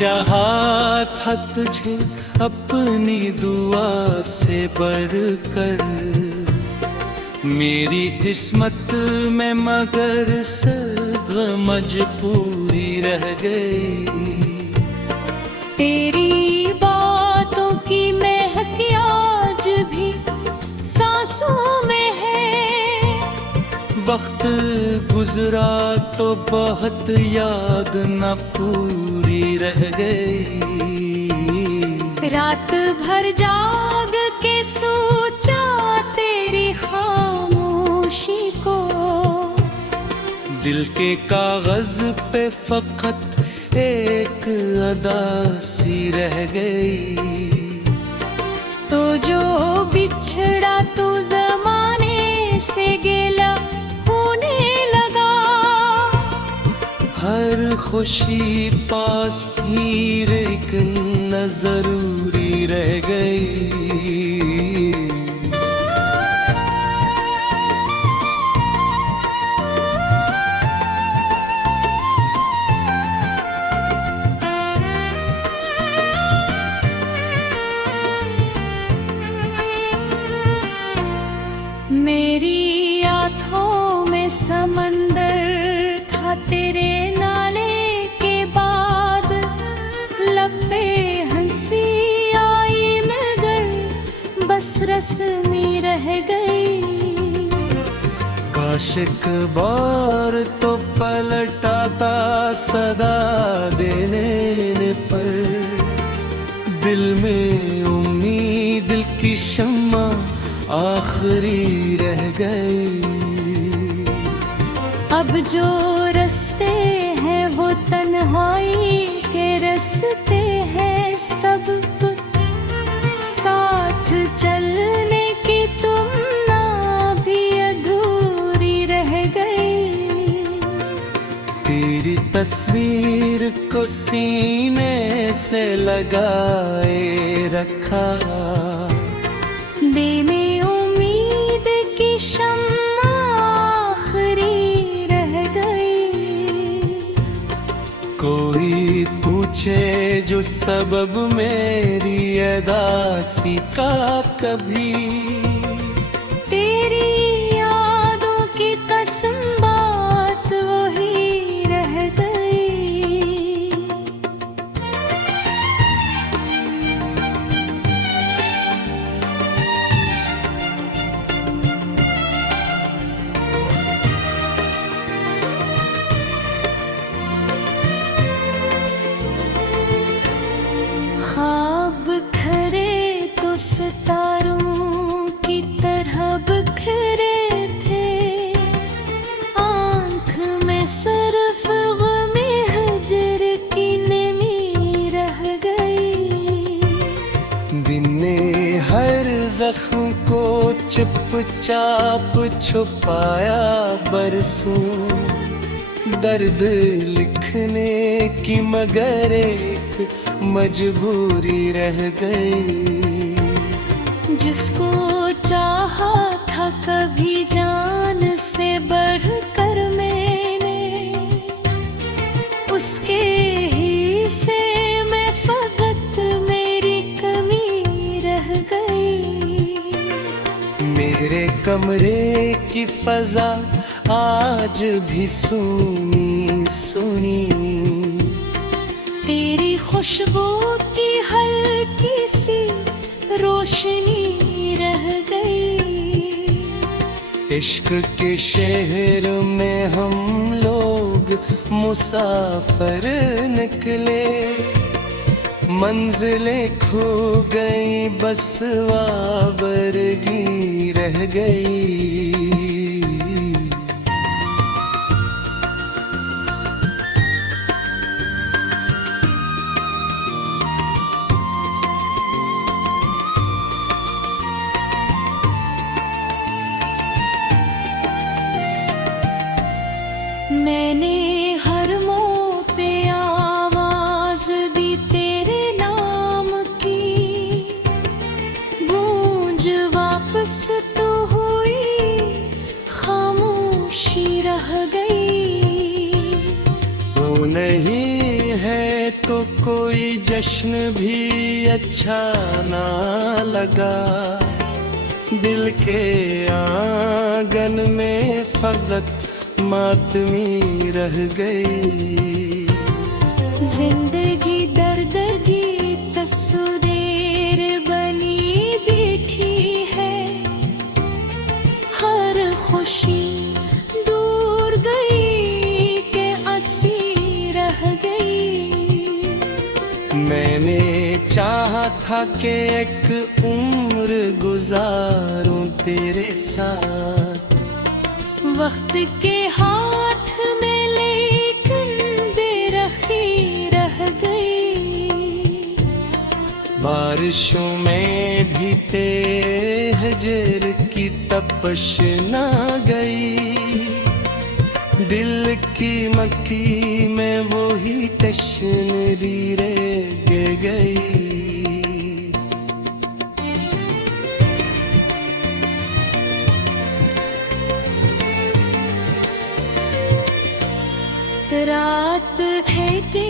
चाहा था तुझे अपनी दुआ से बढ़कर, मेरी किस्मत में मगर सिर्फ मजबूरी रह गई। तेरी बातों की महक आज भी सांसों में है, वक्त गुजरा तो बहुत याद न पूरी रह गई। रात भर जाग के सोचा तेरी खामोशी को, दिल के कागज पे फकत एक अदा सी रह गई। तो जो बिछड़ा तो जमाने से गिला होने लगा, हर खुशी पास थी लेकिन न जरूरी रह गई। मेरी आँखों में समंदर था तेरे नाले के बाद, लब पे हंसी आई मगर बस रस्मी रह गई। काश एक बार तो पलटाता सदा देने पर, दिल में उम्मीद की शम्मा आखिरी रह गई। अब जो रास्ते हैं वो तन्हाई के रास्ते हैं, सब साथ चलने की तुम ना भी अधूरी रह गई। तेरी तस्वीर को सीने से लगाए रखा, दिल में उम्मीद की शम्मा आखिरी रह गई। कोई पूछे जो सबब मेरी अदासी का कभी, तेरी यादों की कसम बात वही रह गई। ख्वाब खरे तो सितारों की तरह बिखरे थे, आँख में सिर्फ ग़म-ए हजर की नमी रह गई। दिन ने हर जख्म को चुपचाप छुपाया बरसों, दर्द लिखने की मगर एक मजबूरी रह गई। जिसको चाहा था कभी जान से बढ़कर मैंने, उसके ही से मैं फकत मेरी कमी रह गई। मेरे कमरे की फजा आज भी सुनी सुनी, तेरी खुशबू की हल्की सी रोशनी रह गई। इश्क के शहर में हम लोग मुसाफिर निकले, मंजिलें खो गई बस वाबरगी रह गई। मैंने हर मोड़ पे आवाज दी तेरे नाम की, गूंज वापस तो हुई खामोशी रह गई। वो नहीं है तो कोई जश्न भी अच्छा ना लगा, दिल के आंगन में फकत मातमी रह गई। जिंदगी दर्द की तस्वीर बनी बैठी है, हर खुशी दूर गई के असी रह गई। मैंने चाहा था कि एक उम्र गुजारूं तेरे साथ, वक्त के हाथ में लेकिन बेरखी रह गई। बारिशों में भी तेरे हजर की तपश ना गई, दिल की मक्खी में वो ही तशनरी रह गई। रात है के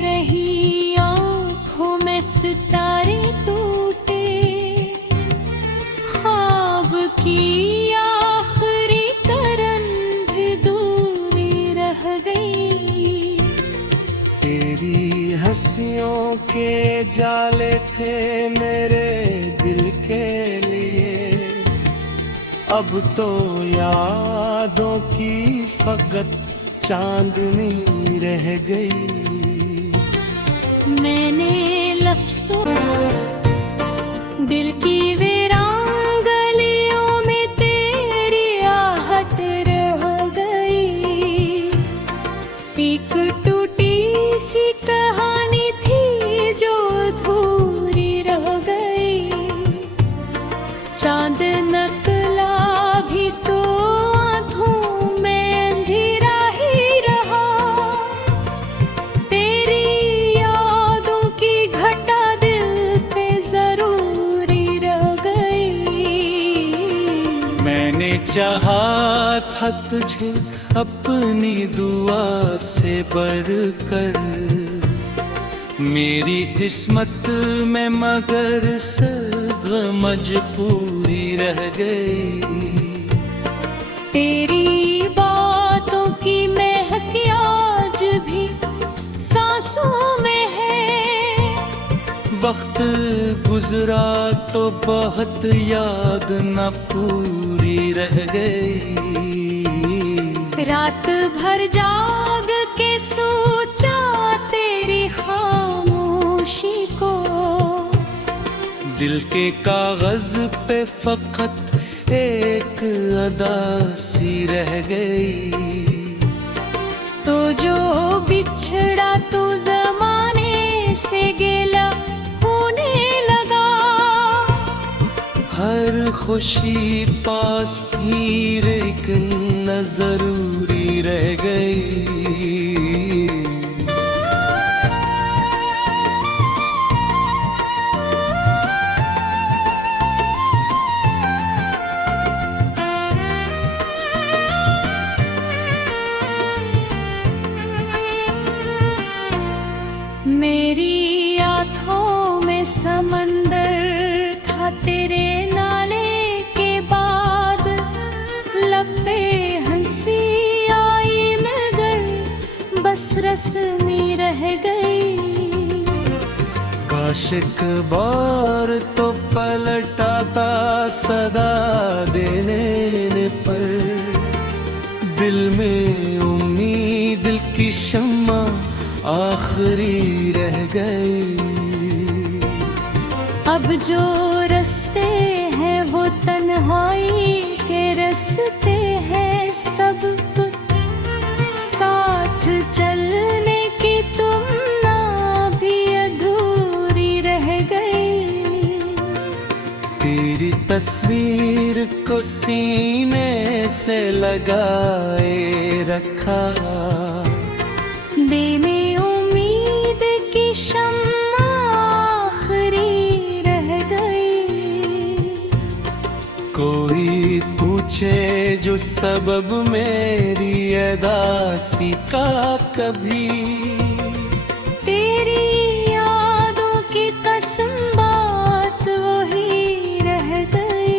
रही आँखों में सितारे टूटे, ख्वाब की आखिरी करन भी दूरी रह गई। तेरी हंसियों के जाले थे मेरे दिल के लिए, अब तो यादों की फकत चांदनी रह गई। मैंने लफ्ज़ों दिल की वीरान गलियों में तेरी आहट रह गई। एक टूटी सी कहानी थी जो अधूरी रह गई। चांद नकला भी तो आँखों में अंधेरा ही रहा, तेरी यादों की घटा दिल पे जरूरी रह गई। मैंने चाहा था तुझे अपनी दुआ से बढ़कर, मेरी किस्मत में मगर सब मजबूरी रह गई। तेरी बातों की महक आज भी सांसों में है, वक्त गुजरा तो बहुत याद न पूरी रह गई। रात भर जाग के सोचा तेरी खामोशी को, दिल के कागज पे फकत एक अदा सी रह गई। तो जो बिछड़ा तो जमाने से गिला होने लगा। हर खुशी पास थी लेकिन न जरूरी रह गई। मेरी आँखों में समंदर था तेरे नाले के बाद, लब पे हंसी आई मगर बस रस्मी रह गई। काश एक बार तो पलटाता सदा देने पर, दिल में उम्मीद की शम्मा आखिरी रह गई। अब जो रास्ते हैं वो तन्हाई के रास्ते हैं, सब साथ चलने की तुम ना भी अधूरी रह गई। तेरी तस्वीर को सीने से लगाए रखा, दिल में उम्मीद की शम्मा आखिरी रह गई। कोई पूछे जो सबब मेरी अदासी का कभी, तेरे तेरी यादों की कसम बात वही रह गई।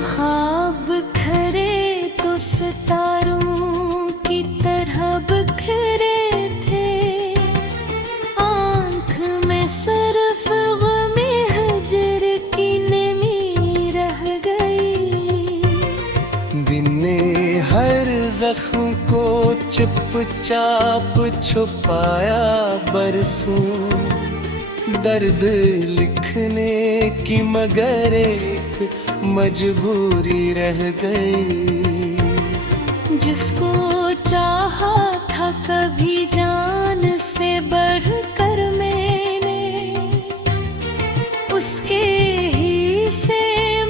ख्वाब खरे तो सितारों की तरह बिखरे थे, आँख में सिर्फ ग़म-ए हजर की नमी रह गई। दिन ने हर जख्म को चुपचाप छुपाया बरसों, दर्द लिखने की मगर एक मजबूरी रह गई। जिसको चाहा था कभी जान से बढ़कर मैंने, उसके ही से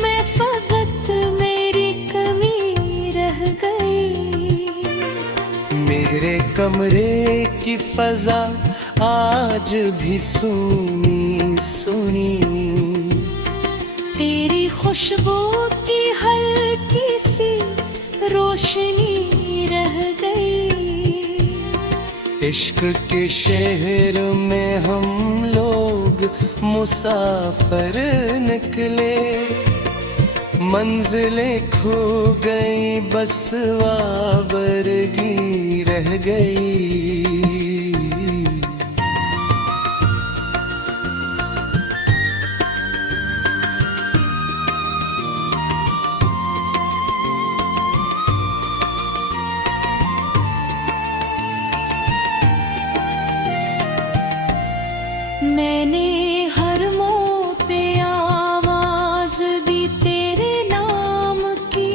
मैं फकत मेरी कमी रह गई। मेरे कमरे की फजा आज भी सुनी सुनी, तेरी खुशबू की हल्की सी रोशनी रह गई। इश्क के शहर में हम लोग मुसाफिर निकले, मंजिलें खो गई बस वाबरगी रह गई। मैंने हर मोड़ पे आवाज दी तेरे नाम की,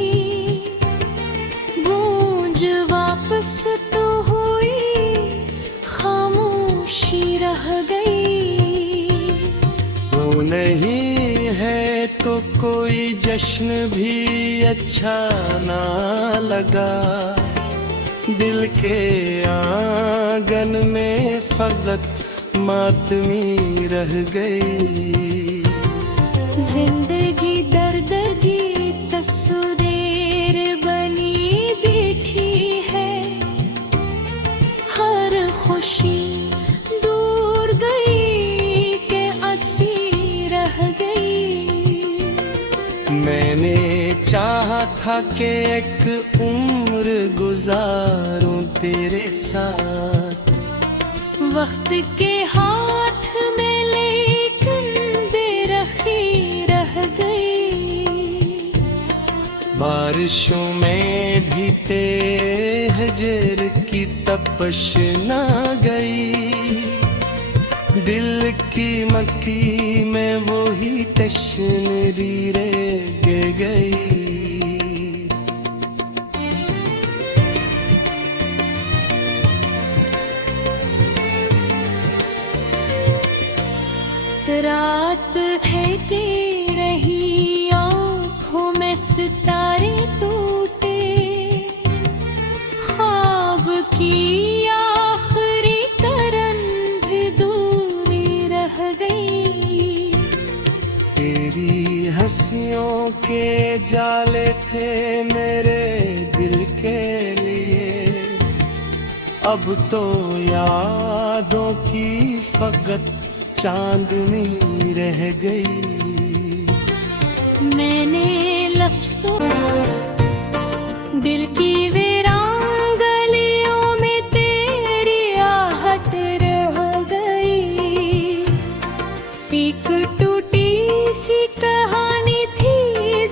गूंज वापस तो हुई खामोशी रह गई। वो नहीं है तो कोई जश्न भी अच्छा ना लगा, दिल के आंगन में फकत मातमी रह गई। जिंदगी दर्द की तस्वीर बनी बैठी है, हर खुशी दूर गई के असी रह गई। मैंने चाहा था कि एक उम्र गुजारूं तेरे साथ, वक्त के हाथ में लेकिन बेरखी रह गई। बारिशों में भी तेरे हजर की तपश ना गई, दिल की मक्की में वो ही तशनरी रह गई। रात है रही आँखों में सितारे टूटे, ख्वाब की आखिरी करन भी दूरी रह गई। तेरी हंसियों के जाले थे मेरे दिल के लिए, अब तो यादों की फकत चांदनी रह गई। मैंने लफ्ज़ों दिल की वीरान गलियों में तेरी आहट रह गई। एक टूटी सी कहानी थी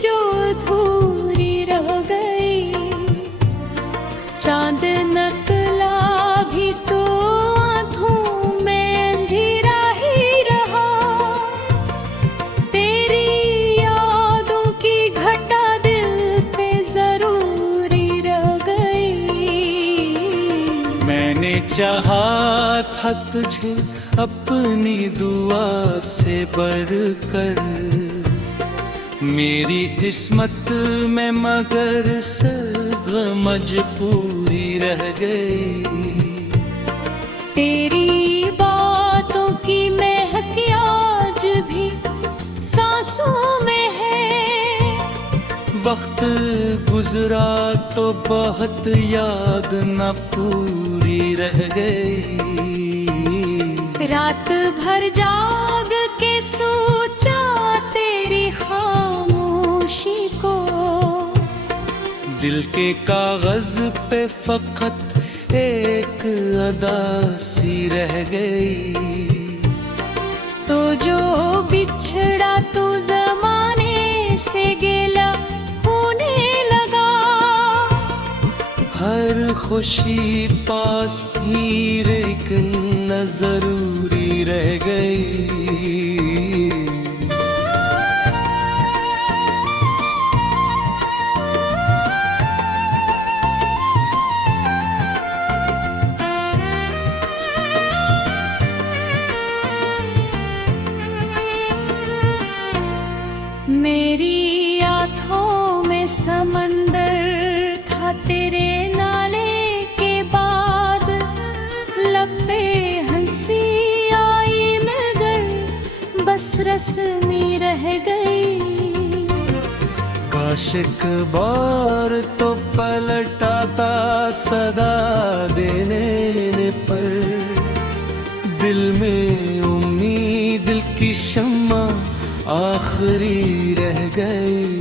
जो अधूरी रह गई। चांद नकला भी तो चाहा था तुझे अपनी दुआ से बढ़कर, मेरी किस्मत में मगर सब मजबूरी रह गई। तेरी बातों की महक आज भी सांसों में है। वक्त गुजरा तो बहुत याद न पूरी रह गई। रात भर जाग के सोचा तेरी खामोशी को। दिल के कागज पे फकत एक अदा सी रह गई। तो जो बिछड़ा तो जमाने से गिला होने लगा। हर खुशी पास थी लेकिन न जरूरी रह गई। मेरी आँखों में समंदर था तेरे नाले के बाद। लब पे हंसी आई मगर बस रस्मी रह गई। काश एक बार तो पलटाता सदा देने पर। दिल में उम्मीद की शम्मा आखिरी रह गई।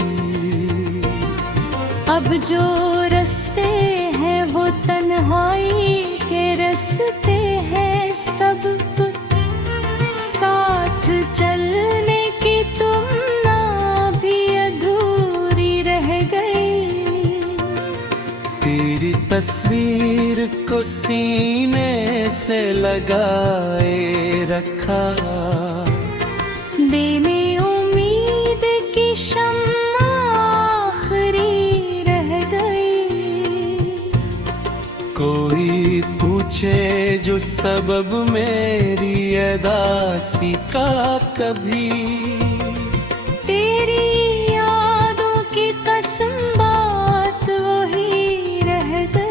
अब जो रास्ते हैं वो तन्हाई के रास्ते हैं। सब साथ चलने की तुमना भी अधूरी रह गई। तेरी तस्वीर को सीने से लगाए रखा। दिल में उम्मीद की शम्मा आखिरी रह गई। कोई पूछे जो सबब मेरी अदासी का कभी। तेरी यादों की कसम बात वही रह गई।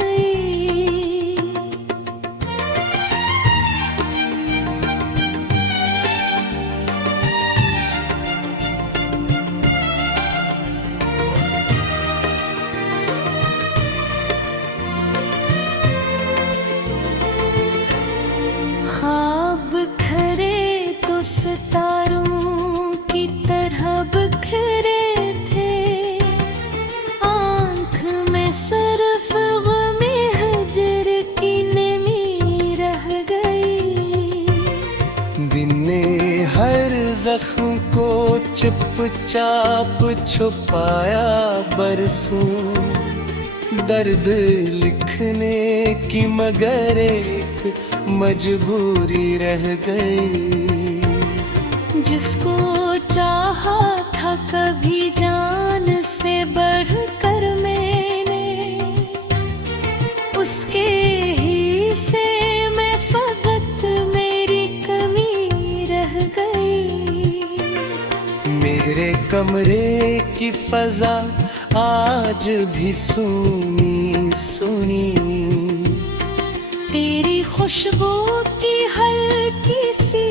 ख्वाब खरे तो सितारों की तरह बिखरे थे। आँख में सिर्फ ग़म-ए हजर की नमी रह गई। दिन ने हर जख्म को चुपचाप छुपाया बरसों। दर्द लिखने की मगर एक मजबूरी रह गई। जिसको चाहा था कभी जान से बढ़कर मैंने। उसके ही से मैं फकत मेरी कमी रह गई। मेरे कमरे की फजा आज भी सुनी सुनी। तेरी खुशबू की हल्की सी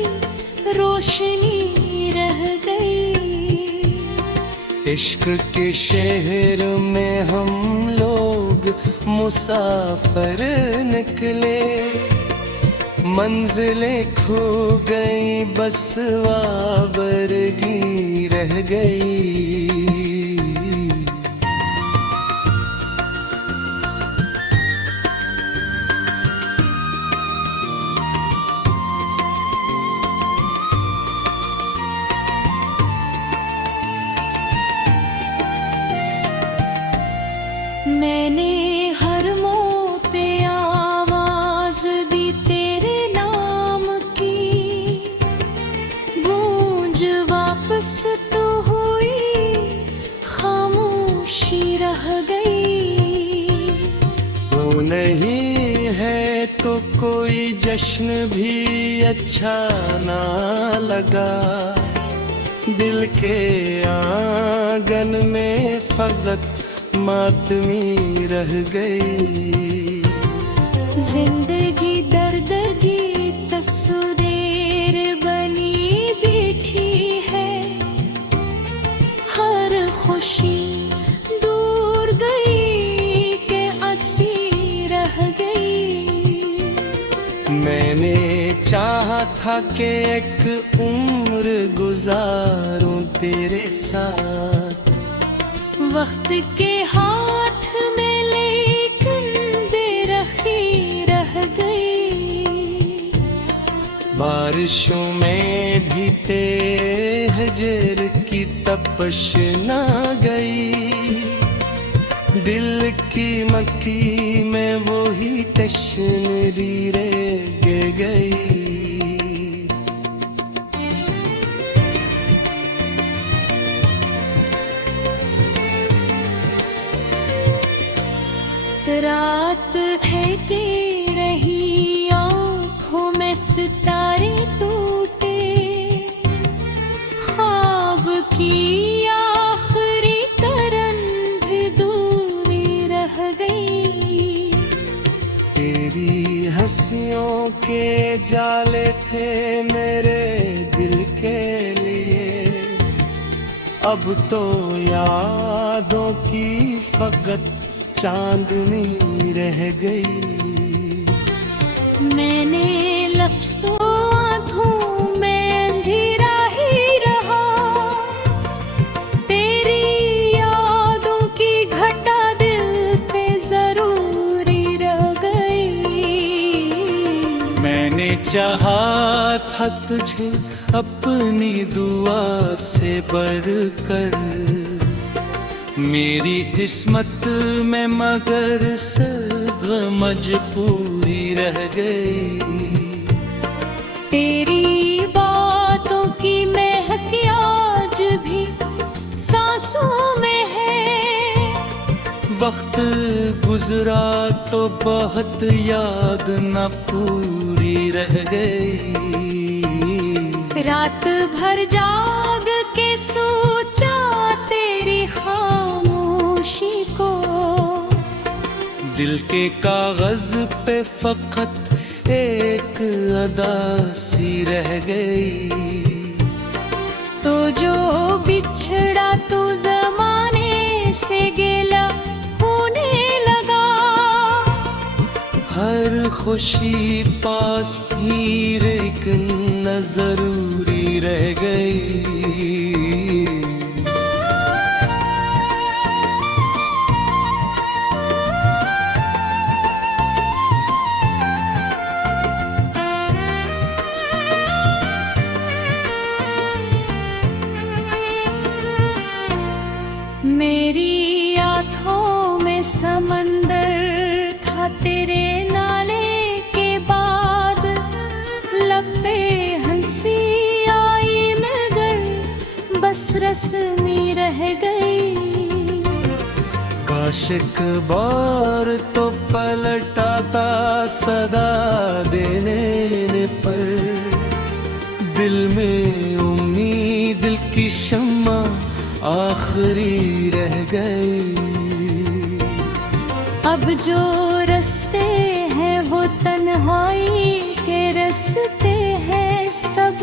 रोशनी रह गई। इश्क के शहर में हम लोग मुसाफिर निकले। मंजिलें खो गई बस वाबरगी रह गई। मैंने हर मोड़ पे आवाज दी तेरे नाम की। गूंज वापस तो हुई खामोशी रह गई। वो नहीं है तो कोई जश्न भी अच्छा ना लगा। दिल के आंगन में फकत मातमी रह गई। जिंदगी दर्दगी तस्वीर बनी बैठी है, हर खुशी दूर गई के असी रह गई। मैंने चाहा था कि एक उम्र गुजारूं तेरे साथ, वक्त के हाथ में लेकिन बेरखी रह गई। बारिशों में भी तेरे हजर की तपश ना गई, दिल की मक्की में वो ही तशनरी रह गई। रात बहती रही, आँखों में सितारे टूटे, ख्वाब की आखिरी करन भी दूरी रह गई। तेरी हंसियों के जाले थे मेरे दिल के लिए, अब तो यादों की फकत चांदनी रह गई। मैंने लफ्ज़ों आँखों में अंधेरा ही रहा, तेरी यादों की घटा दिल पे जरूरी रह गई। मैंने चाहा था तुझे अपनी दुआ से बढ़कर, मेरी किस्मत में मगर सब मजबूरी रह गई। तेरी बातों की महक आज भी सांसों में है, वक्त गुजरा तो बहुत याद न पूरी रह गई। रात भर जाग के सोचा तेरी खामोशी को, दिल के कागज पे फकत एक अदा सी रह गई। तो जो बिछड़ा तो जमाने से गिला होने लगा, हर खुशी पास थी लेकिन न जरूरी रह गई। मेरी आँखों में समंदर था तेरे नाले के बाद, लब पे हंसी आई मगर बस रस्मी रह गई। काश एक बार तो पलटाता सदा देने पर, दिल में उम्मीद की शम्मा आखिरी रह गई। अब जो रास्ते हैं वो तन्हाई के रास्ते हैं, सब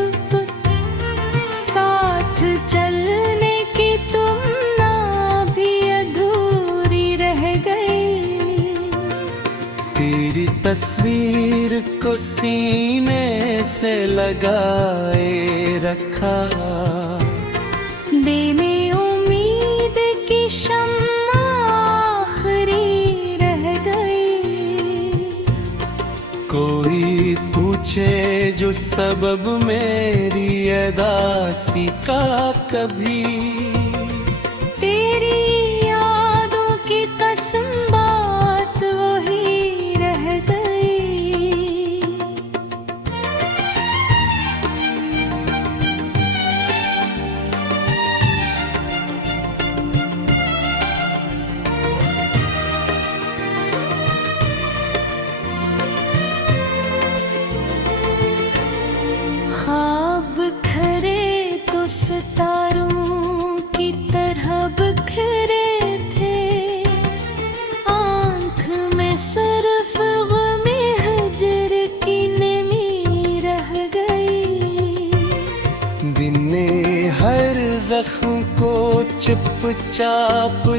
साथ चलने की तुम ना भी अधूरी रह गई। तेरी तस्वीर को सीने से लगाए रखा, दिल में उम्मीद की शम्मा आखिरी रह गई। कोई पूछे जो सबब मेरी अदासी का कभी, तेरी यादों की कसम बात वही रह गई। ख्वाब खरे तो सितारों की तरह बिखरे चुपचाप